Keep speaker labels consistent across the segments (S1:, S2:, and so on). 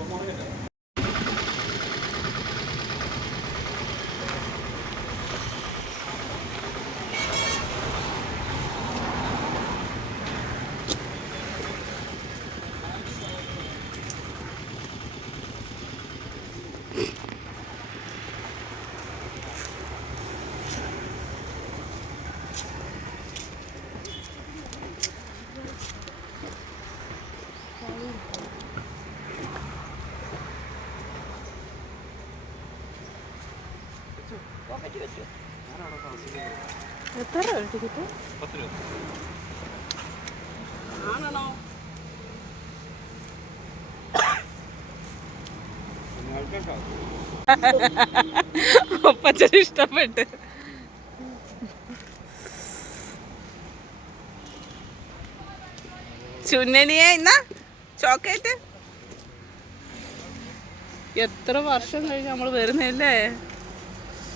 S1: Gracias. എത്ര ticket
S2: പത്ത് രൂപ
S1: ആണോ ഒപ്പച്ചന് ഇഷ്ടപ്പെട്ട് ചുന്നനിയെ എന്നാ ചോക്ലേറ്റ്? എത്ര വർഷം കഴിഞ്ഞ് നമ്മൾ വരുന്നില്ലേ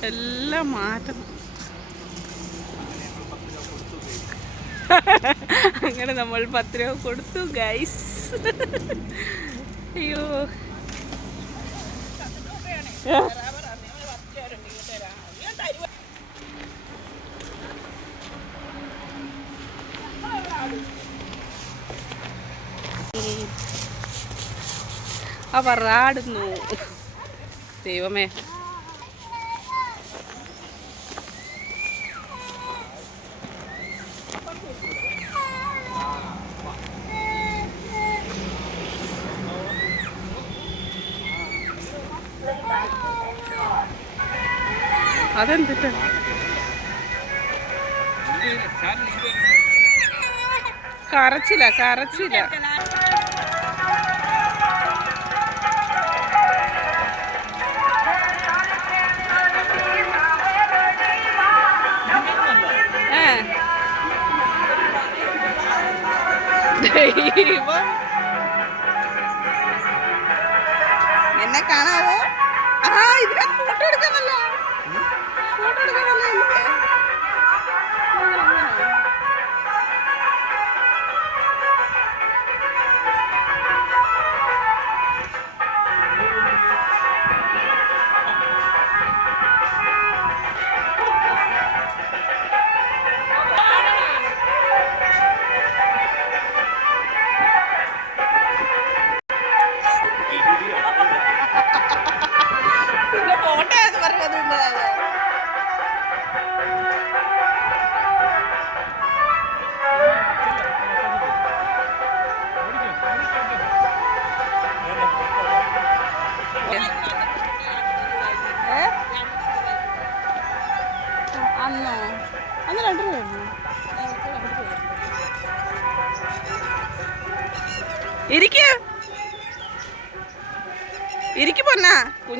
S1: എല്ലാം മാറ്റം അങ്ങനെ നമ്മൾ പത്ത് രൂപ കൊടുത്തു ഗൈസ് അയ്യോ. അവർ ആടുന്നു ദൈവമേ. അതെന്തിട്ട് കരച്ചില്ല കരച്ചില്ല. ദൈവം. എന്നെ കാണാവോ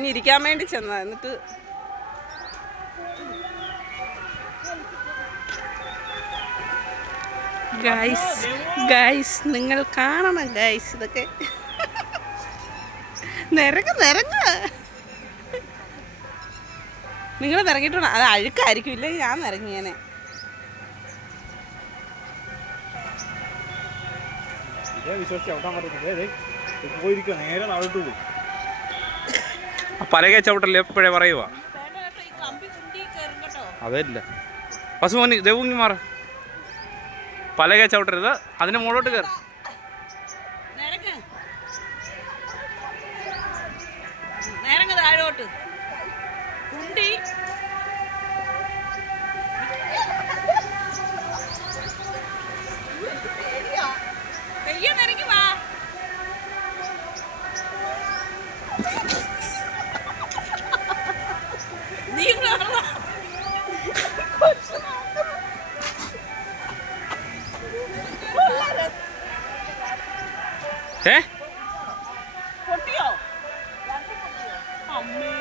S1: കുഞ്ഞിരിക്കാൻ വേണ്ടി ചെന്ന എന്നിട്ട് ഗൈസ് ഗൈസ് നിങ്ങൾ കാണണം ഗൈസ് ഇതൊക്കെ. നിരങ്ങ നിരങ്ങ നിങ്ങൾ നിറങ്ങിയിട്ടുണ്ടോ അത് അഴുക്കായിരിക്കും. ഇല്ലെങ്കിൽ ഞാൻ നിറങ്ങിയേനെ
S2: വിശ്വസിച്ച് അവിടെ പോയിരിക്കുക നേരെ നാളോട്ട് പോകും. പലക ചവിട്ടല്ലേ എപ്പോഴേ പറയുക അതല്ല. പശുമോനി ദേവുങ്ങി മാറ. പലക ചവിട്ടരുത്. അതിന് മുകളിലോട്ട് കയറി. ഏ?
S1: പൊട്ടിയോ? അമ്മേ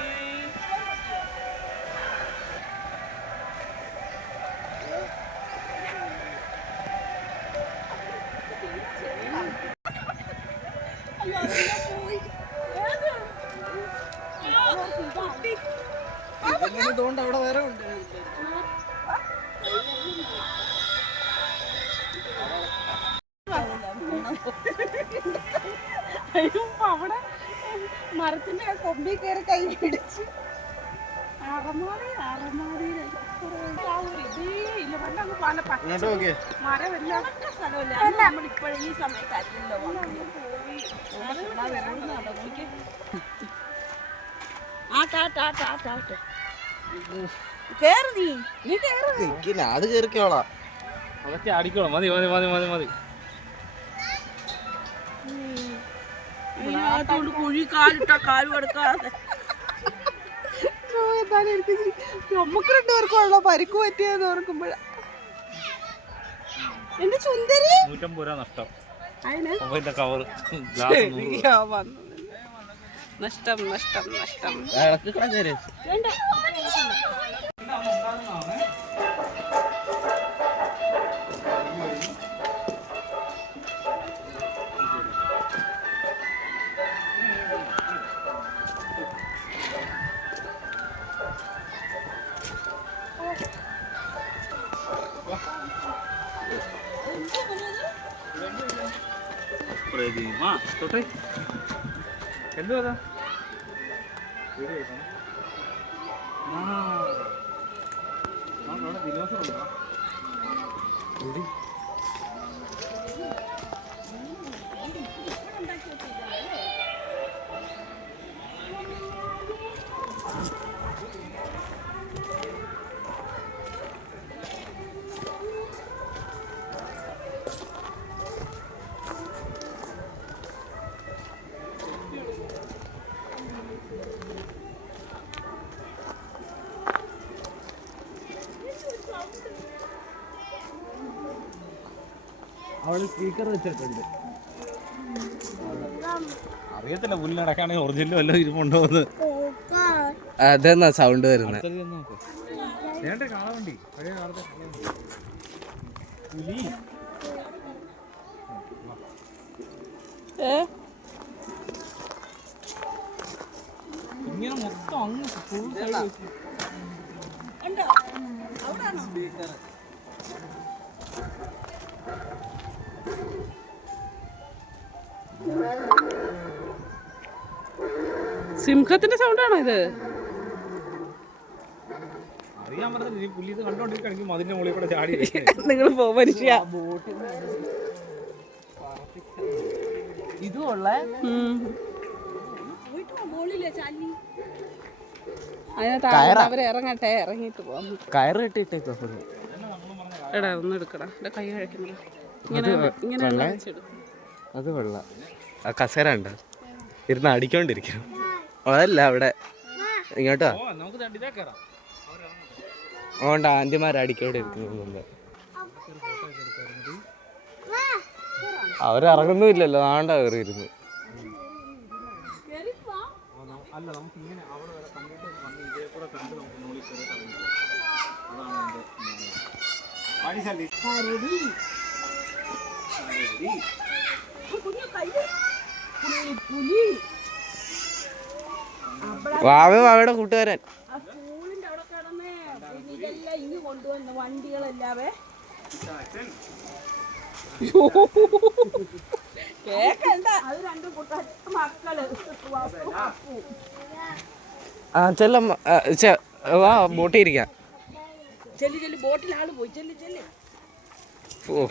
S3: ഇതുകൊണ്ട് അവിടെ വേറെ
S1: പണ്ട് കയറി കൈ പിടിച്ച് സ്ഥലമില്ല? നമ്മൾ ഇപ്പോഴും ഈ സമയത്തല്ലല്ലോ
S3: അത് കേറിക്കോളാം.
S2: അതൊക്കെ അടിക്കോളാം മതി മതി മതി മതി മതി.
S1: അതിനകത്തോണ്ട് കുഴി കാലിട്ട കാൽ കൊടുക്കാതെ.
S4: എന്നാലും എനിക്ക് നമുക്ക് രണ്ടുപേർക്കുള്ള പരിക്ക് പറ്റിയെന്ന് ഓർക്കുമ്പോഴ. എന്റെ ചുന്ദരി
S2: നൂറ്റമ്പത് രൂപ നഷ്ടം. കവർ ഗ്ലാസ് നൂറ്
S1: വന്നു. നഷ്ടം നഷ്ടം നഷ്ടം.
S3: ഇളക്കി കളഞ്ഞേരെ
S2: പ്രതിമ തൊട്ടേ എന്തുവാ
S3: അവിടെ സ്പീക്കർ വെച്ചിട്ടുണ്ട്.
S2: അറിയത്തില്ല പുല്ലടക്കാണെങ്കിൽ ഒറിജിനൽ വല്ലതും ഇരുമുണ്ടോ എന്ന്
S3: അതെന്നാ സൗണ്ട് വരുന്നത്
S2: ഇങ്ങനെ മൊത്തം അങ്ങ് ഫുൾ സൈഡ് വെച്ച്.
S1: സിംഹത്തിന്റെ സൗണ്ടാണോ ഇത്?
S2: അറിയാൻ പറഞ്ഞില്ല. ഈ പുലി ഇത്.
S1: നിങ്ങൾ പോ മനുഷ്യ.
S3: ഇതുള്ള
S1: ഉം. അതിനകത്ത് അവരെ ഇറങ്ങട്ടെ ഇറങ്ങിയിട്ട് പോവാം.
S3: കയറ് കെട്ടിയിട്ടേക്കോ
S1: എടാ ഒന്ന് എടുക്കടാ എന്റെ കൈ കഴിക്കുന്നില്ല.
S3: അത് കൊള്ളാം ആ കസേര ഉണ്ട് ഇരുന്ന് അടിക്കൊണ്ടിരിക്കണം അതല്ല അവിടെ. ഇങ്ങോട്ടോ?
S2: ഓ നമുക്ക് ദാ ഇതേ കയറാം
S3: അതുകൊണ്ട് ആന്റിമാർ അടിക്കൊണ്ടിരിക്കുന്നുണ്ട് അവരിറങ്ങുന്നുമില്ലല്ലോ. ആണ്ട കയറിയിരുന്നു
S2: അല്ല നമുക്ക് ഇങ്ങനെ അവിടെ വരെ കണ്ടിട്ട് വന്ന് ഇതേ കൂടെ കണ്ട് നമുക്ക് മുകളിൽ കയറി കളഞ്ഞു അതാണ് പാടിശാലി
S3: വാവേ വാവയുടെ കൂട്ടുകാരൻ.
S1: വണ്ടികളെല്ലാവേ.
S3: ആ ചെല്ല വാ ബോട്ടിൽ
S1: ആൾ പോയി. ചെല്ലി ചെല്ലി.
S3: ഓ.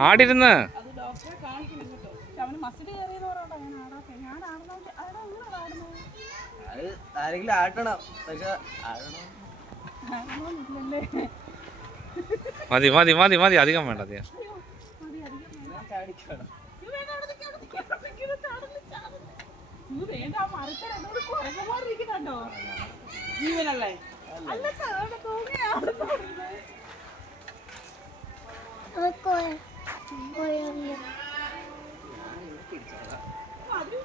S2: ആടിരുന്ന്.
S3: ആരെങ്കിലും ആട്ടണം. പക്ഷെ
S2: മതി മതി മതി മതി. അധികം വേണ്ട അധികം.
S1: നീ വേണ്ട ആ മരത്തിൽ എന്നോട് കുരങ്ങന്മാരിക്കുന്നുണ്ടോ ജീവനല്ലേ? അല്ല
S5: തോന്നിയാണ്
S3: അതിൽ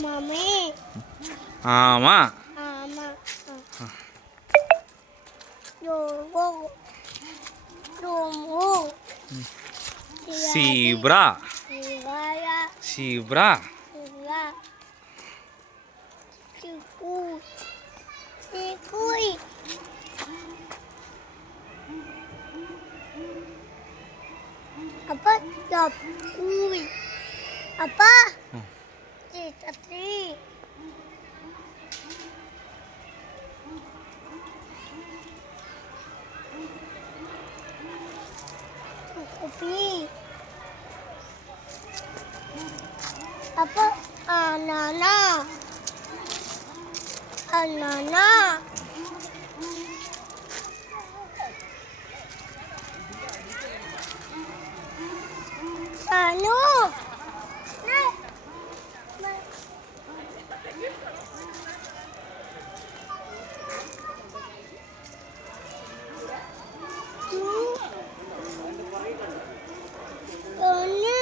S5: Mamãe. Ama. Ama.
S3: Ah.
S5: Logo.
S3: Lomo.
S5: Cibra. Cibra. Cibra. അപ്പൊ അനാന അനാന അനു ഒന്ന്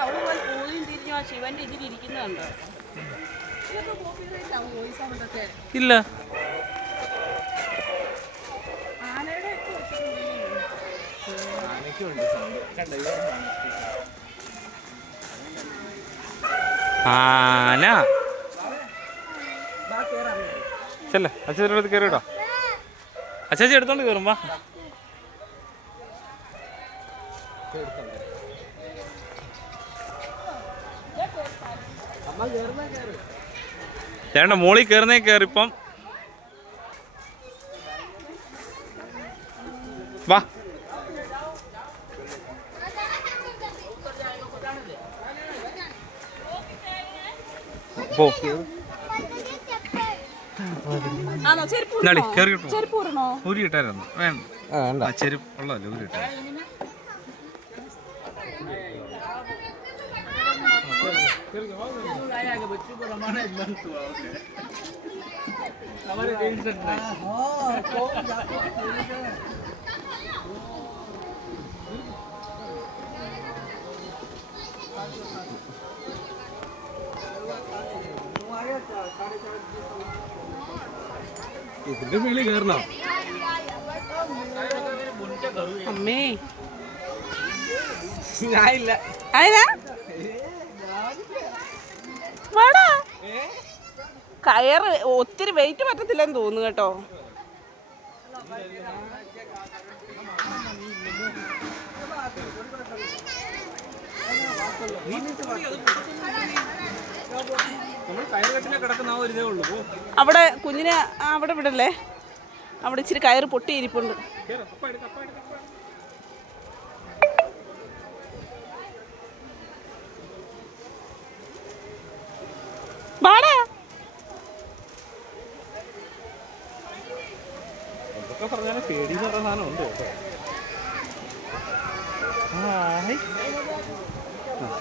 S1: അവൾ പോയി പൂളിയും തിരിഞ്ഞു ആ ശിവന്റെ ഇതിലിരിക്കുന്നുണ്ടോ
S3: ഇല്ല. ആന. ചെല്ല. അച്ഛന്റെ അടുത്ത് കയറി കേട്ടോ അച്ഛാച്ചി എടുത്തോണ്ട് കയറും വാ. ചേട്ടൻ മോളിൽ കയറുന്നേ കയറിപ്പം വാ. പോ.
S1: ചെരുപ്പ്?
S3: കയറി പോ.
S1: ചെരുപ്പ് ഊരണോ
S3: ഊരി ഇട്ടായിരുന്നു. വേണ്ട ആ ചെരുപ്പ് ഉള്ളതല്ലേ ഊരി ഇട്ടാ ഇതിന്റെ മേളിൽ കയറണോ?
S1: അമ്മേ.
S3: ഞാനില്ല.
S1: ആയതാ? വാടാ. കയറ് ഒത്തിരി വെയിറ്റ് പറ്റത്തില്ലെന്ന് തോന്നുന്നു കേട്ടോ. അവിടെ കുഞ്ഞിനെ അവിടെ വിടല്ലേ? അവിടെ ഇച്ചിരി കയറ് പൊട്ടിയിരിപ്പുണ്ട്
S2: കേറ്, കപ്പ എടുക്ക്, കപ്പ എടുക്ക്, കപ്പ എടുക്ക്.
S1: വാടാ.
S2: എന്തൊക്കെ പറഞ്ഞാലും പേടി എന്ന് പറയുന്ന സാധനം ഉണ്ട് കേട്ടോ.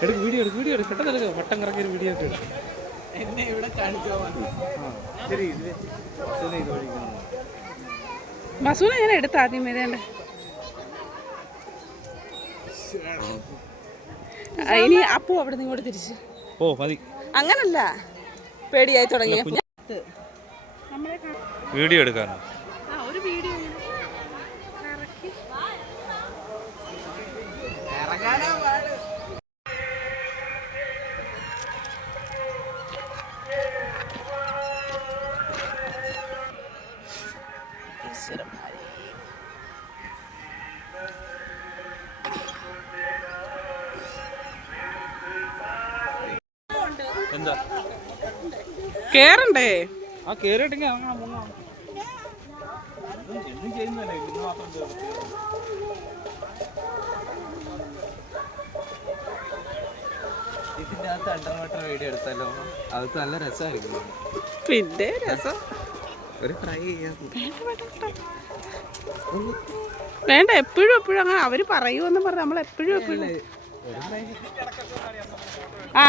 S2: എടുക്ക് വീഡിയോ എടുക്ക് വീഡിയോ എടുക്ക്. പെട്ടെന്ന് എടുക്ക്. വട്ടം കറക്കിയ ഒരു വീഡിയോ ഒക്കെ എടുക്ക്. എന്നെ ഇവിടെ കാണിച്ചാൽ
S1: ബസൂനെ ഞാൻ എടുത്ത ആദ്യം ഇതേണ്ട ഇനി അപ്പു അവിടെ നിന്ന് ഇങ്ങോട്ട് തിരിച്ച്.
S2: ഓ മതി.
S1: അങ്ങനല്ല. പേടിയായി തുടങ്ങിയ
S3: വീഡിയോ എടുക്കാനോ?
S1: ഒരു വീഡിയോ
S2: എന്താ?
S1: കേറണ്ടേ?
S2: ആ കേറിട്ടെങ്കിൽ ഇതിന്റെ അകത്ത് വീഡിയോ എടുത്താലോ അത് നല്ല രസമായിരുന്നു
S1: പിന്നെ രസം.
S2: ഒരു ചെയ്യാം.
S1: വേണ്ട എപ്പോഴും എപ്പോഴും അങ്ങനെ അവർ പറയുമെന്ന് പറഞ്ഞ് നമ്മൾ എപ്പോഴും എപ്പോഴും ആ.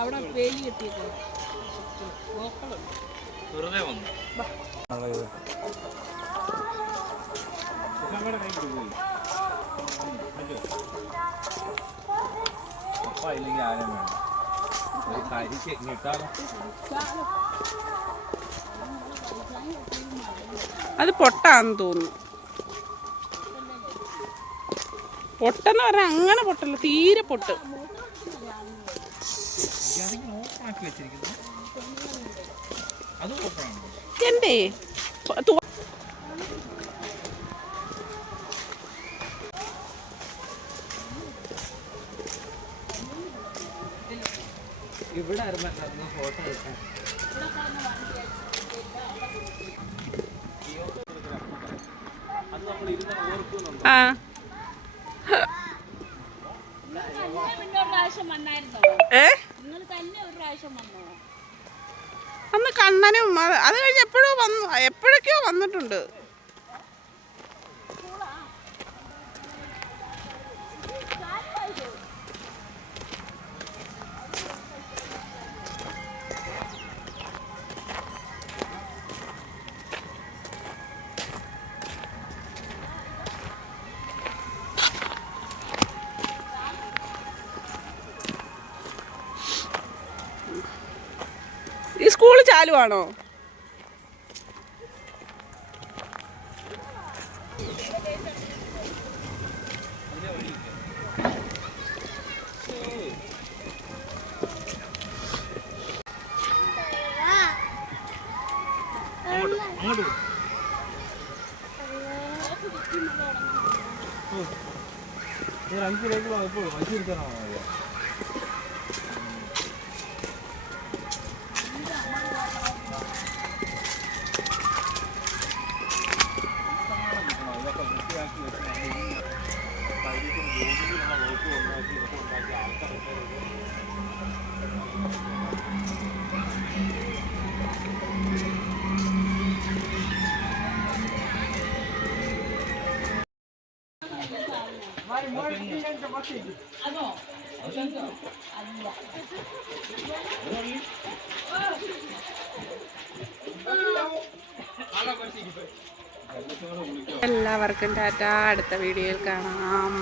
S1: അവിടെ വേലി കെട്ടിയത്
S6: വെറുതെ വന്നു. അപ്പ ഇല്ലെങ്കിൽ ആരും വേണ്ട. ഒരു കരിക്ക് കിട്ടാതെ
S1: അത് പൊട്ടാന്ന് തോന്നുന്നു. പൊട്ടെന്ന് പറഞ്ഞാൽ അങ്ങനെ പൊട്ടല്ല തീരെ പൊട്ട്.
S6: ഓപ്പണാക്കി വെച്ചിരിക്കുന്നു അത് ഓപ്പണാണ്?
S1: എന്തേ
S2: ഇവിടെ ഫോട്ടോ എടുക്കാൻ.
S1: ആ. ഏ? അന്ന് കണ്ണനും അത് അത് കഴിഞ്ഞ് എപ്പോഴോ വന്നു എപ്പോഴൊക്കെയോ വന്നിട്ടുണ്ട്.
S2: ഒരു അഞ്ച് കിലോമീറ്റർ പോയപ്പോൾ മനുഷ്യ എടുക്കാനാണോ
S1: എല്ലാവർക്കും ടാറ്റ. അടുത്ത വീഡിയോയിൽ കാണാം.